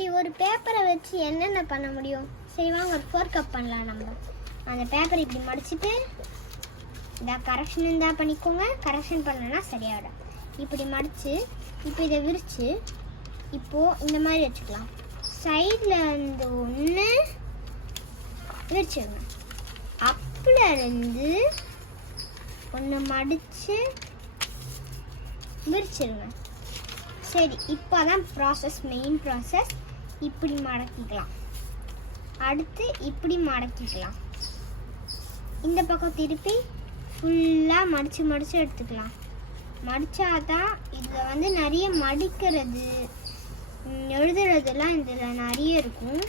இப்படி ஒரு பேப்பரை வச்சு என்னென்ன பண்ண முடியும்? சரி வாங்க ஒரு 4 கப் பண்ணலாம். நம்ம அந்த பேப்பரை இப்படி மடிச்சுட்டு இந்த கரெக்ஷன் இருந்தால் பண்ணிக்கோங்க, கரெக்ஷன் பண்ணலன்னா சரியாயிடும். இப்படி மடித்து இப்போ இதை விரித்து இப்போது இந்த மாதிரி வச்சுக்கலாம். சைடில் இருந்து ஒன்று விரிச்சிடுங்க, அப்பில் இருந்து ஒன்று மடித்து விரிச்சிடுங்க. சரி, இப்போ தான் ப்ராசஸ், மெயின் ப்ராசஸ். இப்படி மடக்கிக்கலாம், அடுத்து இப்படி மடக்கிக்கலாம், இந்த பக்கம் திருப்பி ஃபுல்லாக மடித்து எடுத்துக்கலாம். மடித்தாதான் இதில் வந்து நிறைய மடிக்கிறது எழுதுறதுலாம் இதில் நிறைய இருக்கும்.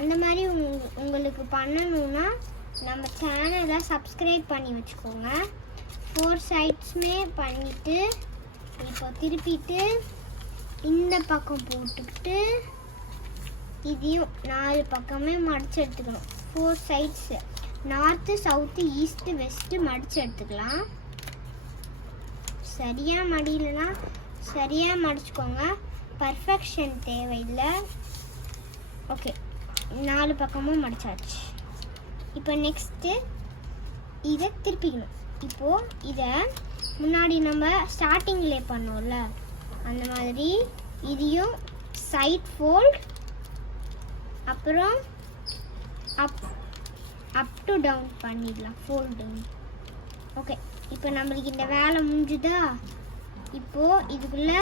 அந்த மாதிரி உங்களுக்கு பண்ணணுன்னா நம்ம சேனலை சப்ஸ்கிரைப் பண்ணி வச்சுக்கோங்க. 4 சைட்ஸுமே பண்ணிவிட்டு இப்போ திருப்பிட்டு இந்த பக்கம் போட்டுக்கிட்டு இதையும் 4 பக்கமே மடித்து எடுத்துக்கணும். 4 sides north, south, east, west மடித்து எடுத்துக்கலாம். சரியாக மடியலைன்னா சரியாக மடிச்சுக்கோங்க, பர்ஃபெக்ஷன் தேவையில்லை. ஓகே, 4 பக்கமும் மடிச்சாச்சு. இப்போ நெக்ஸ்ட்டு இதை திருப்பிக்கணும். இப்போது இதை முன்னாடி நம்ம ஸ்டார்டிங்லே பண்ணோம்ல அந்த மாதிரி இதையும் சைட் ஃபோல்ட், அப்புறம் அப் டு டவுன் பண்ணிடலாம், ஃபோல்டிங். ஓகே, இப்போ நம்மளுக்கு இந்த வேலை முடிஞ்சுதா? இப்போது இதுக்குள்ளே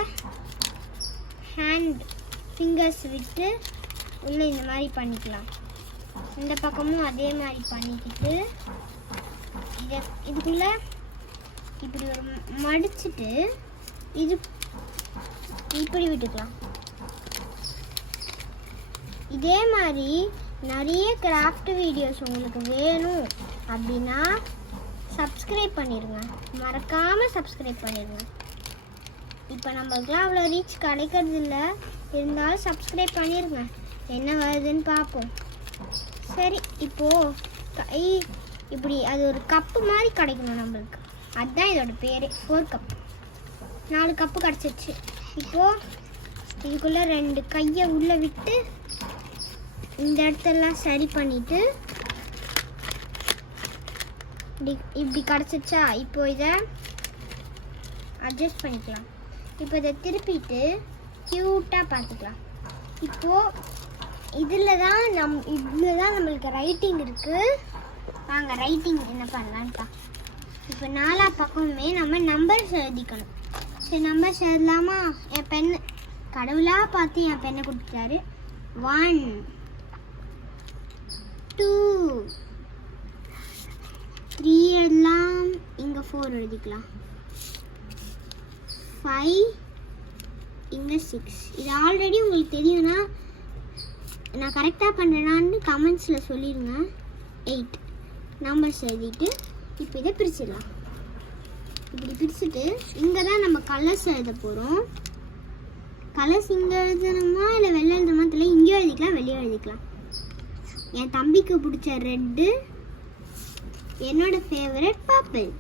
ஹேண்ட் ஃபிங்கர்ஸ் விட்டு உள்ளே இந்த மாதிரி பண்ணிக்கலாம். இந்த பக்கமும் அதே மாதிரி பண்ணிக்கிட்டு இதுக்குள்ளே இப்படி ஒரு மடிச்சுட்டு இது இப்படி விட்டுக்கலாம். இதே மாதிரி நிறைய கிராஃப்ட் வீடியோஸ் உங்களுக்கு வேணும் அப்படின்னா சப்ஸ்கிரைப் பண்ணிடுங்க, மறக்காமல் சப்ஸ்கிரைப் பண்ணிடுங்க. இப்போ நம்மளுக்குலாம் அவ்வளோ ரீச் கிடைக்கிறது இல்லை, இருந்தாலும் சப்ஸ்கிரைப் பண்ணிடுங்க, என்ன வருதுன்னு பார்ப்போம். சரி, இப்போது இப்படி அது ஒரு கப்பு மாதிரி கிடைக்கணும் நம்மளுக்கு, அதுதான் இதோட பேர். 4 கப், 4 கப்பு கிடச்சிருச்சு. இப்போது இதுக்குள்ளே 2 கையை உள்ளே விட்டு இந்த இடத்தெல்லாம் சரி பண்ணிவிட்டு இப்படி கிடச்சிச்சா? இப்போ இதை அட்ஜஸ்ட் பண்ணிக்கலாம். இப்போ இதை திருப்பிட்டு க்யூட்டாக பார்த்துக்கலாம். இப்போது இதில் தான் நம்மளுக்கு ரைட்டிங் இருக்குது. வாங்க ரைட்டிங் என்ன பண்ணலான்ட்டா. இப்போ 4 பக்கமுமே நம்ம நம்பர்ஸ் எழுதிக்கணும். சரி, நம்பர்ஸ் எழுதலாமா? என் பெண்ணு கடவுளாக பார்த்து என் பெண்ணை கொடுத்துட்டாரு. 1 2 3 எழுதலாம், இங்கே 4 எழுதிக்கலாம். 5 இங்கே 6. இது ஆல்ரெடி உங்களுக்கு தெரியும்னா நான் கரெக்டாக பண்ணுறேனான்னு கமெண்ட்ஸில் சொல்லிடுங்க. 8 நம்பர்ஸ் எழுதிட்டு இப்போ இதை பிரிச்சிடலாம். இப்படி பிரிச்சுட்டு இங்கே தான் நம்ம கலர்ஸ் எழுத போகிறோம். கலர்ஸ் இங்கே எழுதணுமா இல்லை வெளில எழுதணுமா தெரியல, இங்கேயும் எழுதிக்கலாம், வெளியே எழுதிக்கலாம். என் தம்பிக்கு பிடிச்ச ரெட்டு, என்னோட ஃபேவரட் பர்பிள்.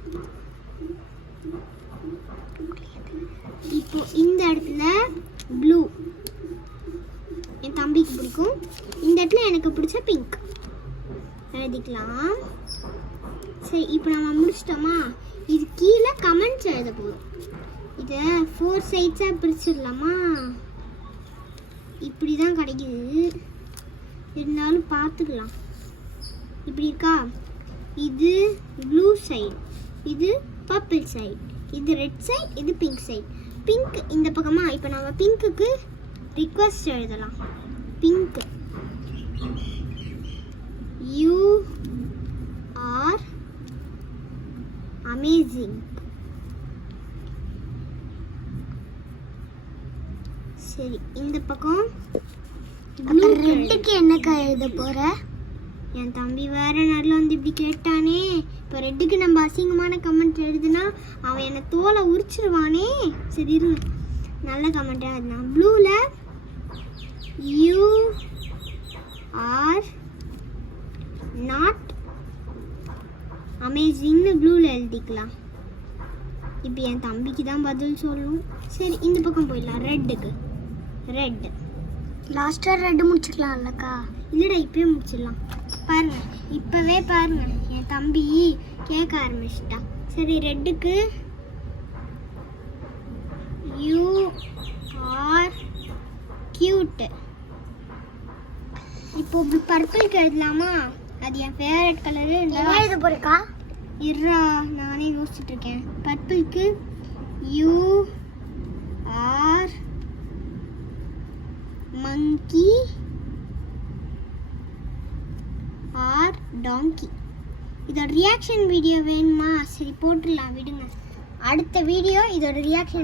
இப்போ இந்த இடத்துல ப்ளூ என் தம்பிக்கு பிடிக்கும், இந்த இடத்துல எனக்கு பிடிச்ச பிங்க் எழுதிக்கலாம். சரி, இப்போ நம்ம முடிச்சிட்டோமா? இது கீழே கமெண்ட்ஸ் எழுத போகிறோம். இதை 4 சைட்ஸாக பிரிச்சிடலாமா? இப்படி தான் கிடைக்குது, இருந்தாலும் பார்த்துக்கலாம். இப்படி இருக்கா? இது ப்ளூ சைடு, இது பர்பிள் சைடு, இது ரெட் சைடு, இது பிங்க் சைடு. பிங்க் இந்த பக்கமா? இப்போ நம்ம பிங்க்குக்கு ரிக்வெஸ்ட் எழுதலாம். Pink, you are amazing. சரி, இந்த பக்கம் ரெட்டுக்கு என்னக்கா எழுத போற? என் தம்பி வேற நல்லா வந்து இப்படி கேட்டானே. இப்போ ரெட்டுக்கு நம்ம அசிங்கமான கமெண்ட் எழுதுனா அவன் என்னை தோலை உரிச்சிருவானே. சரி இரு, நல்ல கமெண்ட்டாக எழுதுனா. ப்ளூவில் யூ ஆர் நாட் அமேசிங்னு ப்ளூவில் எழுதிக்கலாம். இப்போ என் தம்பிக்கு தான் பதில் சொல்லணும். சரி, இந்த பக்கம் போயிடலாம். ரெட்டுக்கு ரெட் லாஸ்ட்டாக ரெட்டு முடிச்சிடலாம் இல்லைக்கா? இல்லைடா, இப்போயே முடிச்சிடலாம். பாருங்க, இப்போவே பாருங்க, என் தம்பி கேட்க ஆரம்பிச்சிட்டான். சரி, ரெட்டுக்கு யூ ஆர் கியூட். இப்போ பர்பிளுக்கு எழுதலாமா? அது என் ஃபேவரட் கலரு. இது போறக்கா இருறா, நானே யோசிச்சுட்டு இருக்கேன். பர்பிளுக்கு யூ ஆர் மங்கி ஆர் டாங்கி. இதோட ரியாக்ஷன் வீடியோ வேணுமா? சரி, போட்டுடலாம், விடுங்க. அடுத்த வீடியோ இதோட ரியாக்ஷன்